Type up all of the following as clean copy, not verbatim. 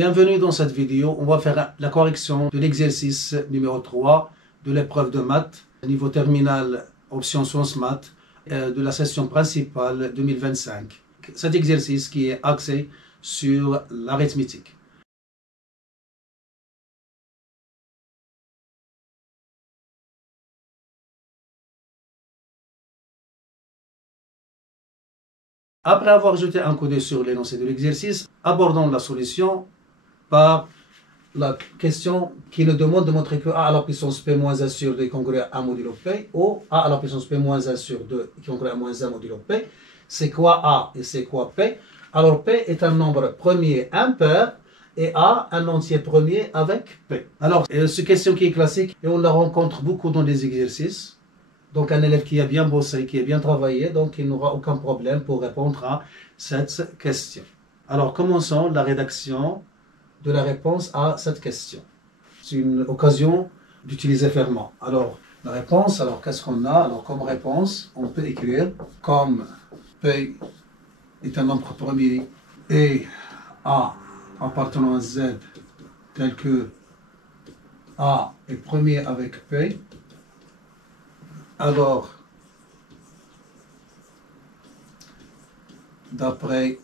Bienvenue dans cette vidéo. On va faire la correction de l'exercice numéro 3 de l'épreuve de maths, niveau terminal, option sciences maths, de la session principale 2025. Cet exercice qui est axé sur l'arithmétique. Après avoir jeté un coup d'œil sur l'énoncé de l'exercice, abordons la solution par la question qui nous demande de montrer que a à la puissance p moins 1 sur 2 est congruent à 1 modulo p, ou a à la puissance p moins 1 sur 2 est congruent à moins 1 modulo p. C'est quoi a et c'est quoi p? Alors p est un nombre premier impair et a un entier premier avec p. Alors, c'est une question qui est classique et on la rencontre beaucoup dans les exercices. Donc un élève qui a bien bossé, qui a bien travaillé, donc il n'aura aucun problème pour répondre à cette question. Alors commençons la rédaction de la réponse à cette question. C'est une occasion d'utiliser Fermat. Alors la réponse, alors qu'est-ce qu'on a? Alors comme réponse, on peut écrire comme P est un nombre premier et A appartenant à Z tel que A est premier avec P. Alors, d'après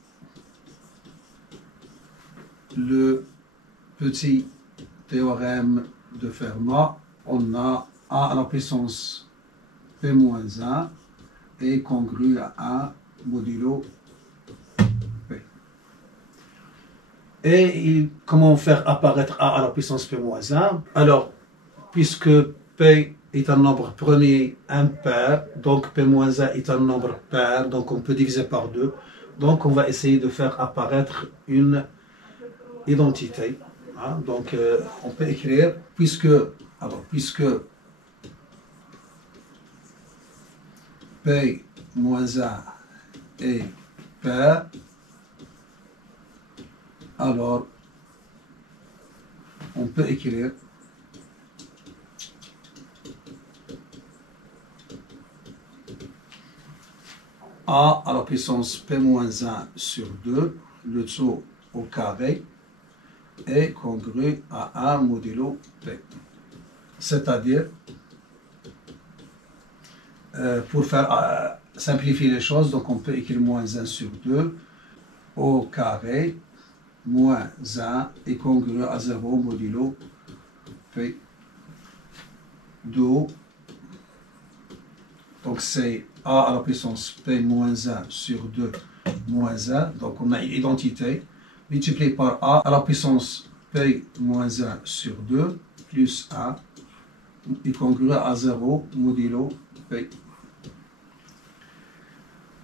le petit théorème de Fermat, on a A à la puissance P-1 est congru à 1 modulo P. Et comment faire apparaître A à la puissance P-1? Alors, puisque P est un nombre premier impair, donc P-1 est un nombre pair, donc on peut diviser par 2. Donc on va essayer de faire apparaître une identité. Hein? Donc on peut écrire, puisque P-1 est pair, alors on peut écrire A à la puissance P-1 sur 2, le tout au carré, est congru à 1 modulo P. C'est-à-dire, pour faire simplifier les choses, donc on peut écrire moins 1 sur 2 au carré, moins 1 est congru à 0 modulo P. D'où, donc c'est A à la puissance P moins 1 sur 2 moins 1, donc on a une identité, multiplié par A à la puissance P moins 1 sur 2 plus 1 est congruent à 0 modulo P.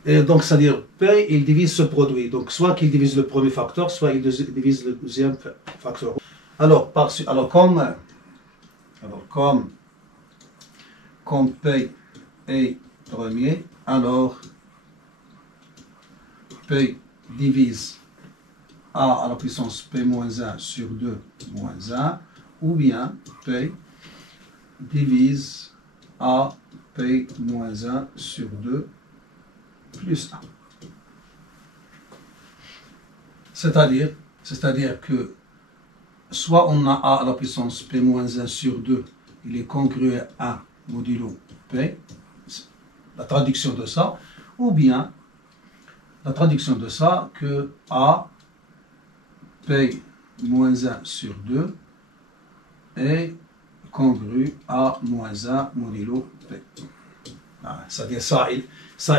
Et donc, c'est-à-dire P, il divise ce produit. Donc, soit qu'il divise le premier facteur, soit il divise le deuxième facteur. Alors, comme P est premier, alors P divise A à la puissance P-1 sur 2 moins 1, ou bien P divise A P-1 sur 2 plus 1. C'est-à-dire que soit on a A à la puissance P-1 sur 2, il est congruent à 1 modulo P, la traduction de ça, ou bien la traduction de ça que A P-1 sur 2 est congru à moins 1 modulo P. C'est-à-dire ça,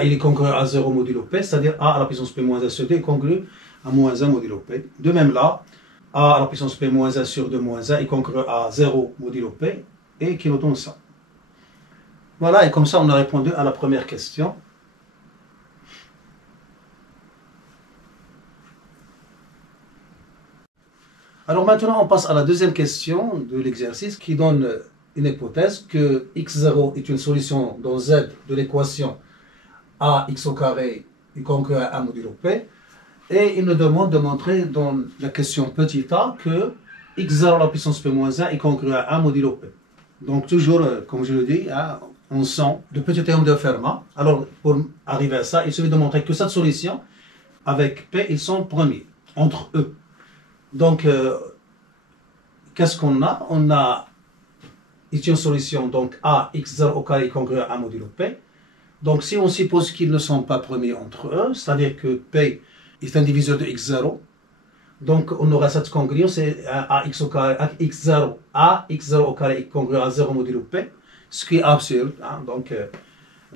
il est congru à 0 modulo P, c'est-à-dire A à la puissance P-1 sur 2 est congru à moins 1 modulo P. De même là, A à la puissance P-1 sur 2 moins 1 est congru à 0 modulo P, et qui nous donne ça. Voilà, et comme ça, on a répondu à la première question. Alors maintenant, on passe à la deuxième question de l'exercice qui donne une hypothèse que x0 est une solution dans z de l'équation ax au carré est congruent à 1 modulo P. Et il nous demande de montrer dans la question petit a que x0 à la puissance P-1 est congruent à 1 modulo P. Donc toujours, comme je le dis, on sent le petit théorème de Fermat. Alors, pour arriver à ça, il suffit de montrer que cette solution, avec P, ils sont premiers, entre eux. Donc, qu'est-ce qu'on a? On a ici une solution, donc A, x0 au carré est congruent à 1 modulo P. Donc, si on suppose qu'ils ne sont pas premiers entre eux, c'est-à-dire que P est un diviseur de x0, donc on aura cette congruence, c'est ax au carré, x0, a x0 au carré est congruent à 0 modulo P, ce qui est absurde. Hein, donc,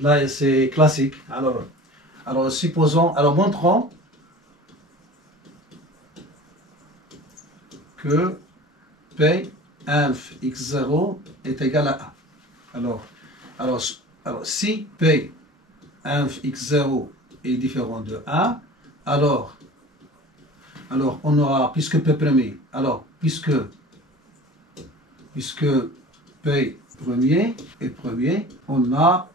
là, c'est classique. Alors, supposons, alors montrons que P inf x0 est égal à 1. Alors si P inf x0 est différent de 1, alors on aura, puisque P premier, alors puisque P premier est premier, on a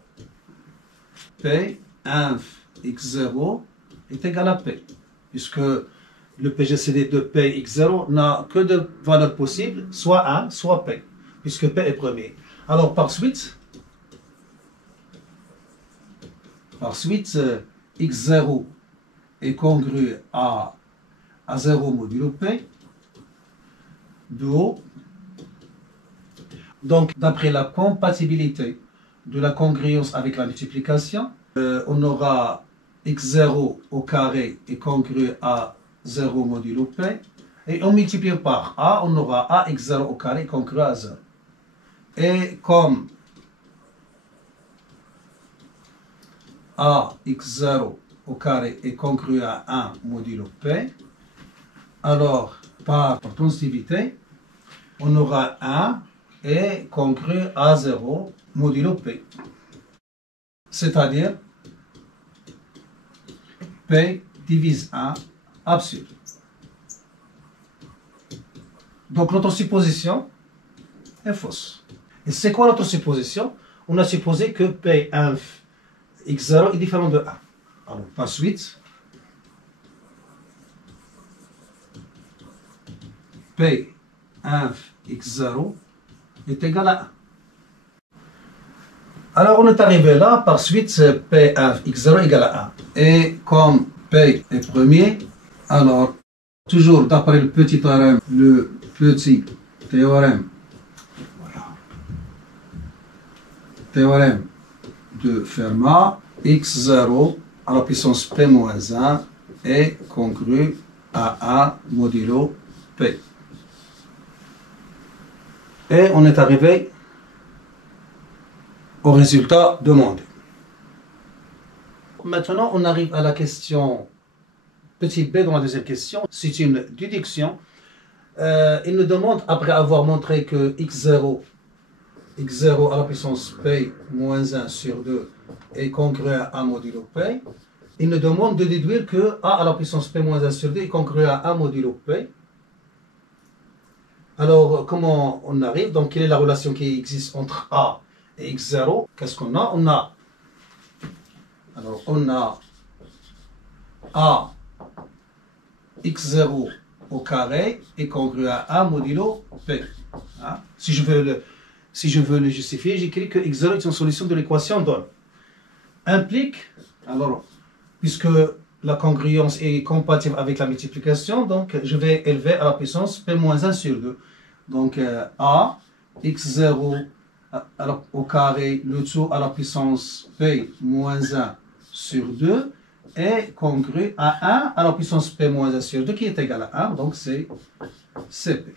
P inf x0 est égal à P, puisque le PGCD de P x0 n'a que deux valeurs possibles, soit 1, soit P, puisque P est premier. Alors par suite, x0 est congru à 0 modulo P de haut. Donc, d'après la compatibilité de la congruence avec la multiplication, on aura x0 au carré est congru à 0 modulo P. Et on multiplie par A, on aura A x0 au carré congru à 0. Et comme A x0 au carré est congru à 1 modulo P, alors par transitivité, on aura 1 est congru à 0 modulo P. C'est-à-dire P divise 1 absurde. Donc notre supposition est fausse. Et c'est quoi notre supposition? On a supposé que P inf x0 est différent de 1. Alors par suite, P inf x0 est égal à 1. Alors on est arrivé là, par suite P inf x0 est égal à 1. Et comme P est premier, alors toujours d'après le petit théorème de Fermat, x0 à la puissance p-1 est congru à 1 modulo P. Et on est arrivé au résultat demandé. Maintenant, on arrive à la question petit b dans la deuxième question. C'est une déduction. Il nous demande, après avoir montré que x0 à la puissance p-1 sur 2 est congru à 1 modulo P, il nous demande de déduire que a à la puissance p-1 sur 2 est congru à 1 modulo P. Alors, comment on arrive? Donc, quelle est la relation qui existe entre A et x0? Qu'est-ce qu'on a? On a A x0 au carré est congru à 1 modulo P. Hein? Si je veux le justifier, j'écris que x0 est une solution de l'équation donne. Implique, alors, puisque la congruence est compatible avec la multiplication, donc je vais élever à la puissance p-1 sur 2. Donc A x0 au carré, le tout à la puissance p-1 sur 2 est congru à 1 à la puissance p-1 sur 2 qui est égal à 1, donc c'est Cp.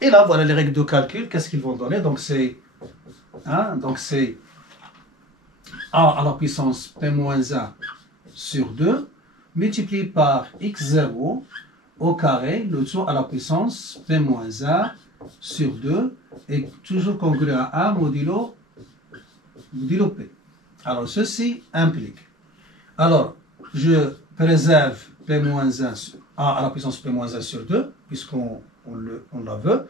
Et là, voilà les règles de calcul, qu'est-ce qu'ils vont donner? Donc c'est A à la puissance p-1 sur 2 multiplié par x0 au carré, le tout à la puissance p-1 sur 2 est toujours congru à 1 modulo P. Alors ceci implique. Alors, je préserve p-1 à la puissance p-1 sur 2, puisqu'on la veut.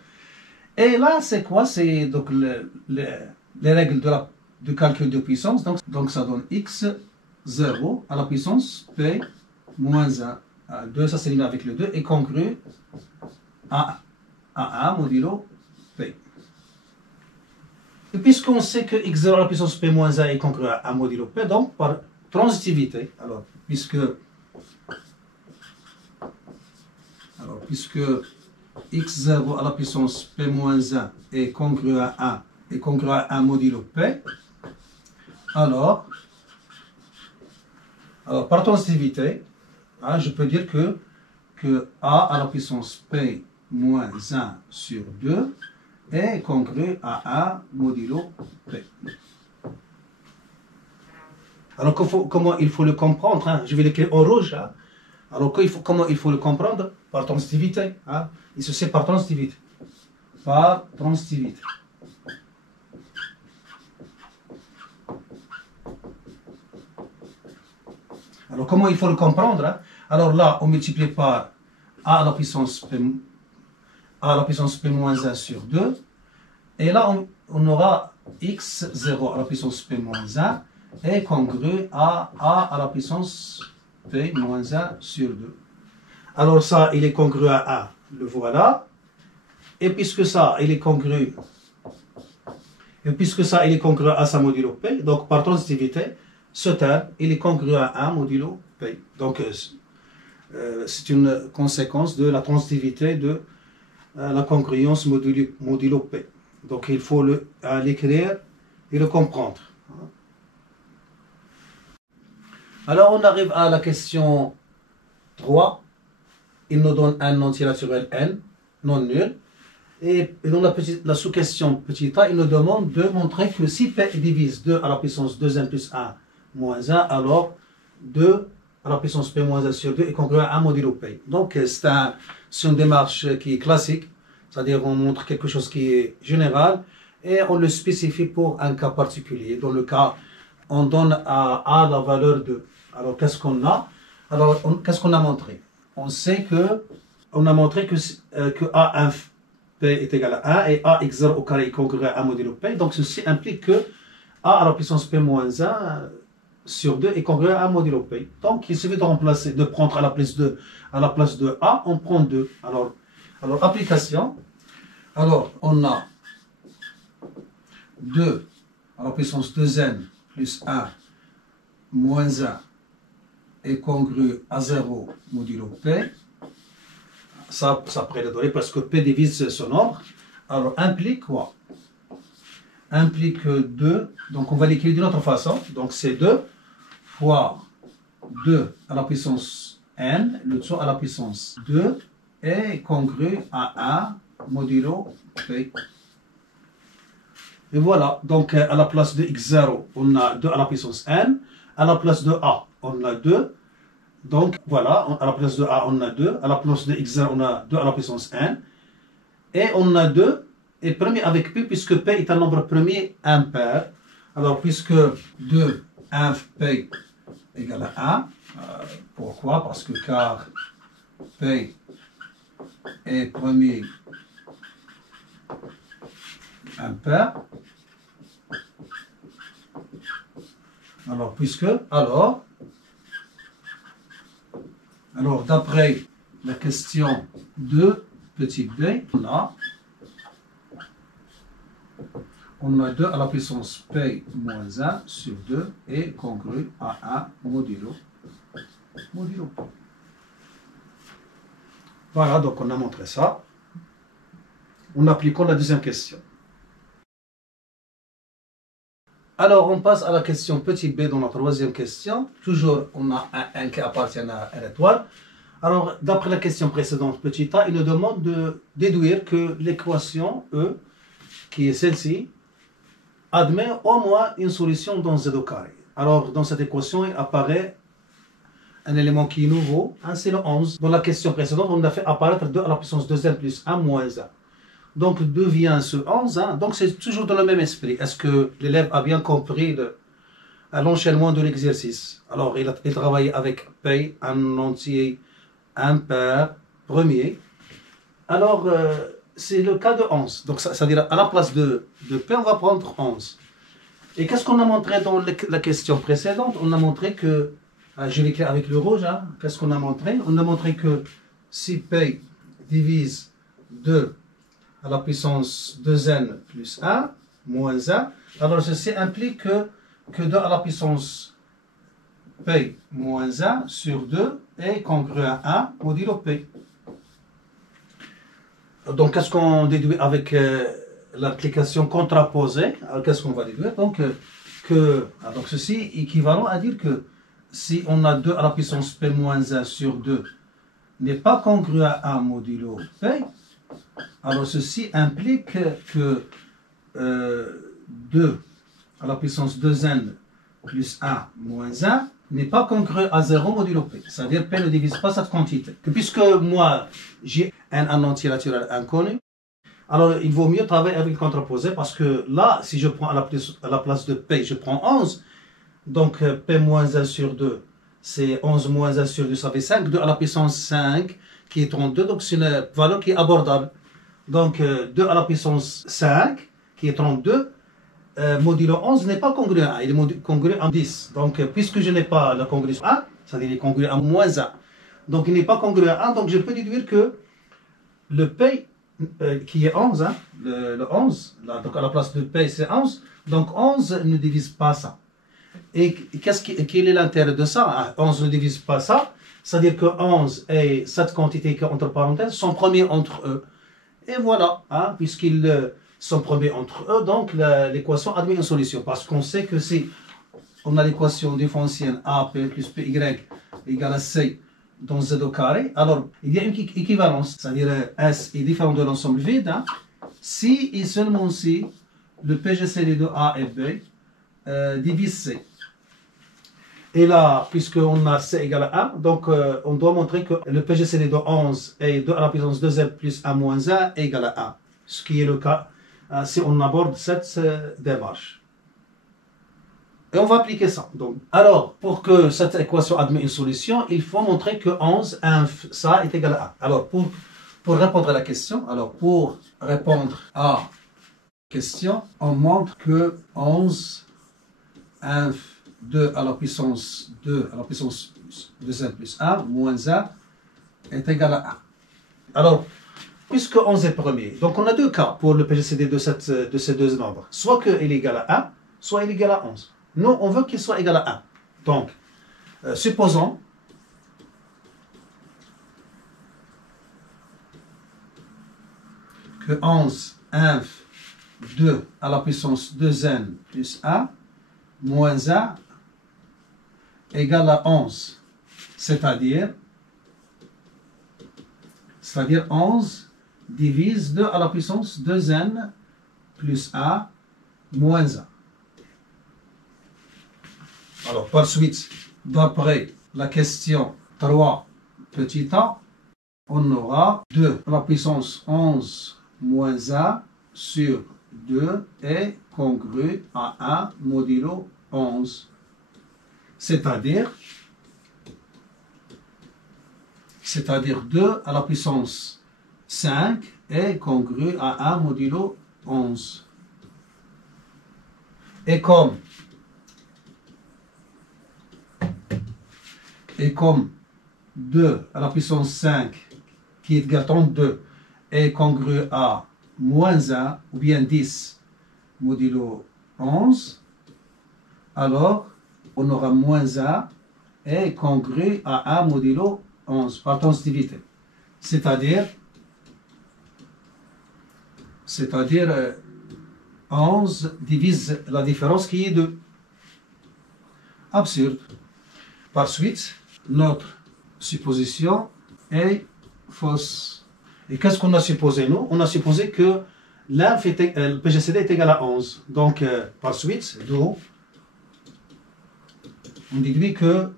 Et là, c'est quoi? C'est donc les règles de calcul de puissance. Donc ça donne x0 à la puissance p-1. 2, ça s'élimine avec le 2, est congru à 1 modulo P. Et puisqu'on sait que x0 à la puissance p-1 est congru à 1 modulo P, donc par transitivité, alors puisque puisque x0 à la puissance p moins 1 est congru à 1 et congru à 1 modulo p, alors par transitivité, hein, je peux dire que a à la puissance p moins 1 sur 2 est congru à 1 modulo p. Alors comment il faut le comprendre, hein? Je vais l'écrire en rouge. Hein? Alors comment il faut le comprendre? Par transitivité. Hein? Il se sait par transitivité. Par transitivité. Alors comment il faut le comprendre? Hein? Alors là, on multiplie par a à la puissance p moins 1 sur 2. Et là, on aura x0 à la puissance p moins 1 est congru à a à la puissance p moins 1 sur 2. Alors ça, il est congru à 1, le voilà. Et puisque ça, il est congru à sa modulo p, donc par transitivité, ce terme, il est congru à 1 modulo p. Donc c'est une conséquence de la transitivité de la congruence modulo p. Donc il faut l'écrire et le comprendre. Alors on arrive à la question 3. Il nous donne un entier naturel n, non nul. Et dans la sous-question petit a, il nous demande de montrer que si p divise 2 à la puissance 2n plus 1 moins 1, alors 2 à la puissance p moins 1 sur 2 est congru à 1 modulo p. Donc c'est une démarche qui est classique, c'est-à-dire on montre quelque chose qui est général et on le spécifie pour un cas particulier. Dans le cas, on donne à a la valeur 2. Alors qu'est-ce qu'on a? Alors qu'est-ce qu'on a montré? On sait on a montré que a1 p est égal à 1 et a x0 au carré est congru à 1 modulo p. Donc ceci implique que a à la puissance p moins 1 sur 2 est congru à 1 modulo p. Donc il suffit de prendre à la place de a, on prend 2. Alors application. Alors on a 2 à la puissance 2n plus 1 moins 1 est congru à 0 modulo p. Ça pourrait le donner parce que p divise ce nombre. Alors implique quoi? Implique 2. Donc on va l'écrire d'une autre façon. Donc c'est 2 fois 2 à la puissance n, le tout à la puissance 2 est congru à 1 modulo p. Et voilà, donc à la place de x0, on a 2 à la puissance n. À la place de a, on a 2. Donc voilà, à la place de a, on a 2. À la place de x0, on a 2 à la puissance n. Et on a 2, et premier avec p, puisque p est un nombre premier impair. Alors puisque 2 inf p égale à 1, pourquoi? Parce que car p est premier impair. Alors, d'après la question 2, petit b, on a 2 à la puissance p moins 1 sur 2 est congru à 1 modulo p. Voilà, donc on a montré ça. On applique la deuxième question. Alors, on passe à la question petit b dans la troisième question. Toujours, on a un qui appartient à une étoile. Alors, d'après la question précédente, petit a, il nous demande de déduire que l'équation E, qui est celle-ci, admet au moins une solution dans z au carré. Alors, dans cette équation, il apparaît un élément qui est nouveau, hein, c'est le 11. Dans la question précédente, on a fait apparaître 2 à la puissance 2n plus 1 moins 1. Donc, d'où vient ce 11? Hein? Donc, c'est toujours dans le même esprit. Est-ce que l'élève a bien compris l'enchaînement de l'exercice? Alors, il travaille avec P, un entier impair premier. Alors, c'est le cas de 11. Donc, c'est-à-dire, à la place de P, on va prendre 11. Et qu'est-ce qu'on a montré dans la question précédente? On a montré que, je vais écrire avec le rouge, hein? Qu'est-ce qu'on a montré? On a montré que si P divise 2 à la puissance 2n plus 1, moins 1. Alors ceci implique que 2 à la puissance p moins 1 sur 2 est congru à 1 modulo p. Donc, qu'est-ce qu'on déduit avec l'application contraposée? Qu'est-ce qu'on va déduire? Donc, donc, ceci est équivalent à dire que si on a 2 à la puissance p moins 1 sur 2 n'est pas congru à 1 modulo p, alors ceci implique que 2 à la puissance 2n plus 1 moins 1 n'est pas congru à 0 modulo p. C'est-à-dire p ne divise pas cette quantité. Que puisque moi, j'ai un entier naturel inconnu, alors il vaut mieux travailler avec le contraposé parce que là, si je prends à la place de p, je prends 11. Donc p moins 1 sur 2, c'est 11 moins 1 sur 2, ça fait 5. 2 à la puissance 5 qui est 32, donc c'est une valeur qui est abordable. Donc 2 à la puissance 5 qui est 32, modulo 11 n'est pas congru à 1, il est congru à 10. Donc puisque je n'ai pas la congruence 1, c'est-à-dire il est congru à moins 1, donc il n'est pas congru à 1, donc je peux déduire que le P qui est 11, hein, le 11, là, donc à la place de P c'est 11, donc 11 ne divise pas ça. Et quel est l'intérêt de ça? 11 ne divise pas ça, c'est-à-dire que 11 et cette quantité qui est entre parenthèses sont premiers entre eux. Et voilà, hein, puisqu'ils sont premiers entre eux, donc l'équation admet une solution. Parce qu'on sait que si on a l'équation différentielle AP plus PY égale à C dans Z au carré, alors il y a une équivalence, c'est-à-dire S est différent de l'ensemble vide, hein, si et seulement si le PGCD de A et B divise C. Et là, puisqu'on a C égale à 1, donc on doit montrer que le PGCD de 11 et 2 à la puissance 2L plus 1 moins 1 est égal à 1. Ce qui est le cas si on aborde cette démarche. Et on va appliquer ça. Donc, alors, pour que cette équation admette une solution, il faut montrer que 11 inf ça est égal à 1. Alors, pour répondre à la question, à la question, on montre que 11 inf 2 à la puissance 2n plus 1 moins 1 est égal à 1. Alors, puisque 11 est premier, donc on a deux cas pour le PGCD de ces deux nombres. Soit qu'il est égal à 1, soit il est égal à 11. Nous, on veut qu'il soit égal à 1. Donc, supposons que 11 inf 2 à la puissance 2n plus 1 moins 1 égale à 11. C'est-à-dire 11 divise 2 à la puissance 2n plus 1 moins 1. Alors, par suite, d'après la question 3 petit a, on aura 2 à la puissance 11 moins 1 sur 2 est congru à 1 modulo 11. C'est-à-dire 2 à la puissance 5 est congru à 1 modulo 11. Et comme 2 à la puissance 5 qui est égal à 32 est congru à moins 1 ou bien 10 modulo 11, alors on aura moins 1 est congru à 1 modulo 11 par transitivité. C'est-à-dire 11 divise la différence qui est 2. Absurde. Par suite, notre supposition est fausse. Et qu'est-ce qu'on a supposé, nous? On a supposé que le PGCD est égal à 11. Donc, par suite, on déduit que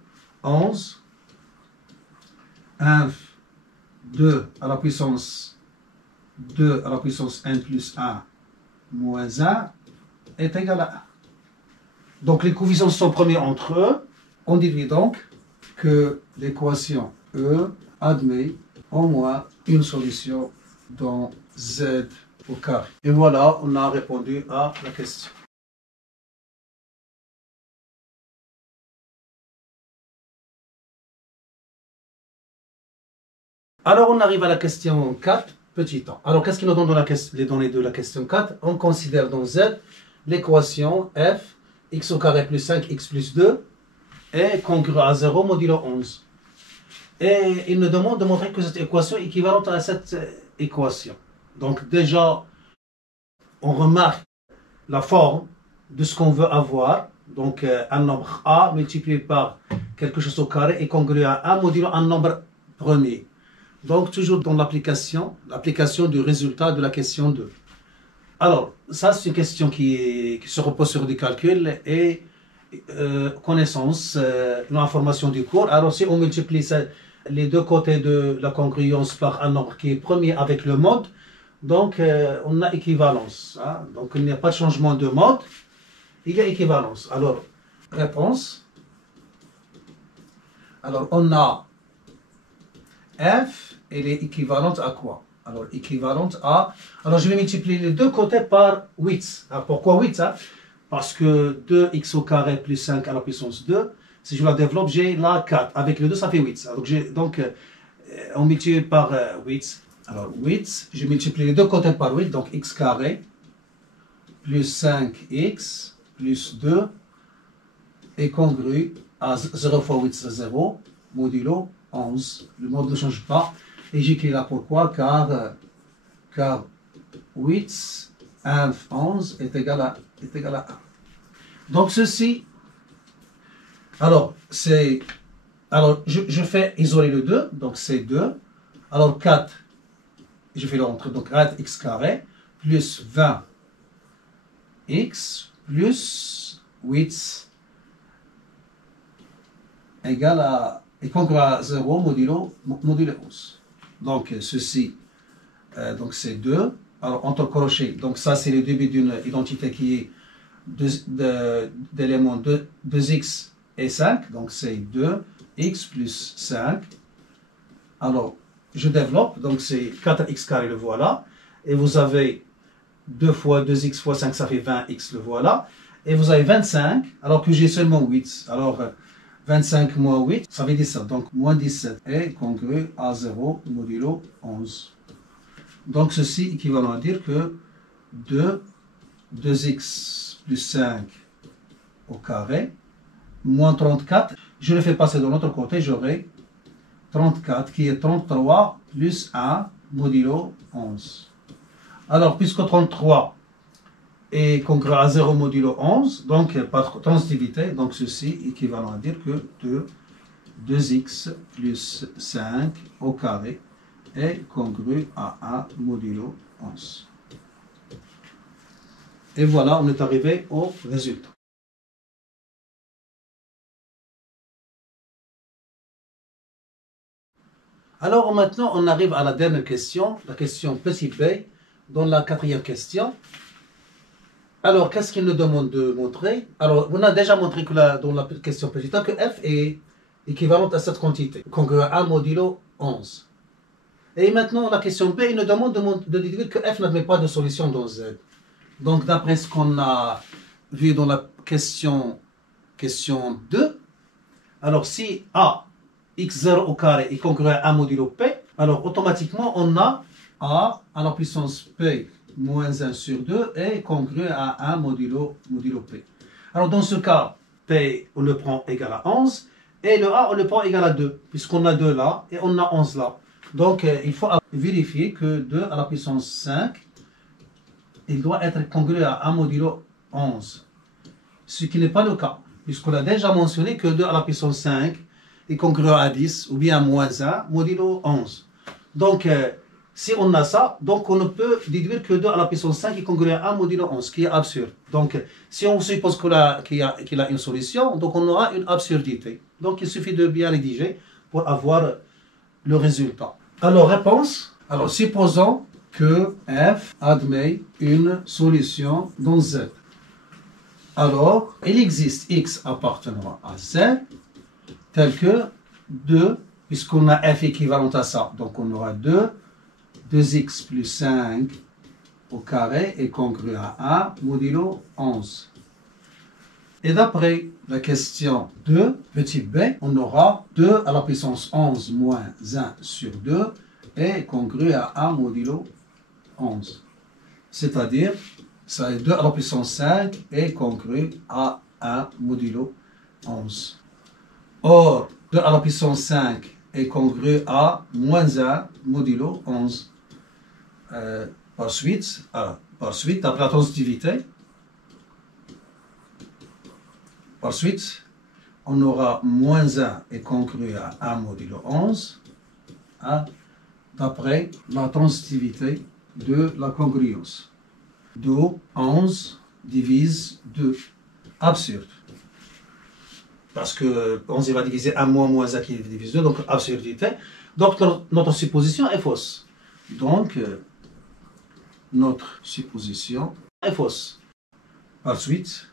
11 inf 2 à la puissance n plus 1 moins 1 est égal à 1. Donc, les coefficients sont premiers entre eux. On déduit donc que l'équation E admet au moins une solution dans Z au carré. Et voilà, on a répondu à la question. Alors, on arrive à la question 4, petit a. Alors, qu'est-ce qui nous donne dans les données de la question 4? On considère dans Z l'équation f x au carré plus 5x plus 2 est congrue à 0 modulo 11. Et il nous demande de montrer que cette équation est équivalente à cette équation. Donc déjà, on remarque la forme de ce qu'on veut avoir. Donc un nombre A multiplié par quelque chose au carré est congru à 1 modulo un nombre premier. Donc toujours dans l'application du résultat de la question 2. Alors, ça c'est une question qui se repose sur du calcul et connaissance, l'information du cours. Alors si on multiplie les deux côtés de la congruence par un nombre qui est premier avec le mode, donc on a équivalence. Hein? Donc il n'y a pas de changement de mode, il y a équivalence. Alors, réponse. Alors on a f, elle est équivalente à quoi? Alors, équivalente à... Alors, je vais multiplier les deux côtés par 8. Alors, pourquoi 8 hein? Parce que 2x au carré plus 5 à la puissance 2, si je la développe, j'ai là 4. Avec le 2, ça fait 8. Donc, on multiplie par 8. Alors, 8, je multiplie les deux côtés par 8. Donc, x carré plus 5x plus 2 est congru à 0 fois 8, c'est 0, modulo 11. Le mode ne change pas. Et j'écris là pourquoi, car 8, 1, 11 est égal à 1. Donc ceci, alors je fais isoler le 2, donc c'est 2. Alors 4, je fais l'entrée, donc 4x carré, plus 20x, plus 8, égal à, et congru à 0 modulo 11. Donc, ceci, donc c'est 2. Alors, entre crochets, donc ça, c'est le début d'une identité qui est d'éléments 2x et 5. Donc, c'est 2x plus 5. Alors, je développe. Donc, c'est 4x carré, le voilà. Et vous avez 2 fois 2x fois 5, ça fait 20x, le voilà. Et vous avez 25, alors que j'ai seulement 8. Alors, 25 moins 8, ça fait 17. Donc, moins 17 est congru à 0 modulo 11. Donc, ceci équivalent à dire que 2x plus 5 au carré, moins 34, je le fais passer de l'autre côté, j'aurai 34 qui est 33 plus 1 modulo 11. Alors, puisque 33 est congru à 0 modulo 11, donc par transitivité, donc ceci équivalent à dire que 2x plus 5 au carré est congru à 1 modulo 11. Et voilà, on est arrivé au résultat. Alors maintenant, on arrive à la dernière question, la question petit b, dans la quatrième question. Alors, qu'est-ce qu'il nous demande de montrer? Alors, on a déjà montré que dans la question petite a que f est équivalente à cette quantité, congru à 1 modulo 11. Et maintenant, la question B, il nous demande de déduire que f n'admet pas de solution dans Z. Donc, d'après ce qu'on a vu dans la question 2, alors si A, x0 au carré est congru à 1 modulo P, alors automatiquement, on a A à la puissance P moins 1 sur 2 est congru à 1 modulo P. Alors dans ce cas, P, on le prend égal à 11, et le A, on le prend égal à 2, puisqu'on a 2 là, et on a 11 là. Donc il faut vérifier que 2 à la puissance 5, il doit être congru à 1 modulo 11. Ce qui n'est pas le cas, puisqu'on a déjà mentionné que 2 à la puissance 5 est congru à 10, ou bien à moins 1 modulo 11. Donc, si on a ça, donc on ne peut déduire que 2 à la puissance 5 est congru à 1 modulo 11, ce qui est absurde. Donc, si on suppose qu'il a une solution, donc on aura une absurdité. Donc, il suffit de bien rédiger pour avoir le résultat. Alors, réponse. Alors, supposons que f admet une solution dans Z. Alors, il existe x appartenant à Z, tel que 2, puisqu'on a f équivalent à ça. Donc, on aura 2x plus 5 au carré est congru à 1 modulo 11. Et d'après la question 2, petit b, on aura 2 à la puissance 11 moins 1 sur 2 est congru à 1 modulo 11. C'est-à-dire, ça est 2 à la puissance 5 est congru à 1 modulo 11. Or, 2 à la puissance 5 est congru à moins 1 modulo 11. Par suite, d'après la transitivité, par suite, on aura moins 1 est congru à 1 modulo 11, d'après la transitivité de la congruence. D'où 11 divise 2. Absurde. Parce que 11 va diviser 1 moins 1 qui divise 2, donc absurdité. Donc notre supposition est fausse. Donc notre supposition est fausse. Par suite,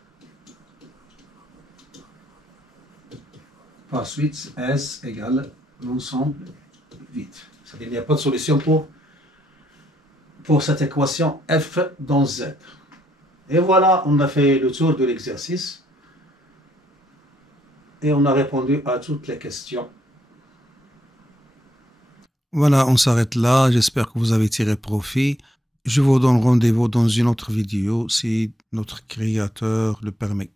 S égale l'ensemble vide. C'est-à-dire qu'il n'y a pas de solution pour cette équation f dans Z. Et voilà, on a fait le tour de l'exercice. Et on a répondu à toutes les questions. Voilà, on s'arrête là. J'espère que vous avez tiré profit. Je vous donne rendez-vous dans une autre vidéo si notre créateur le permet.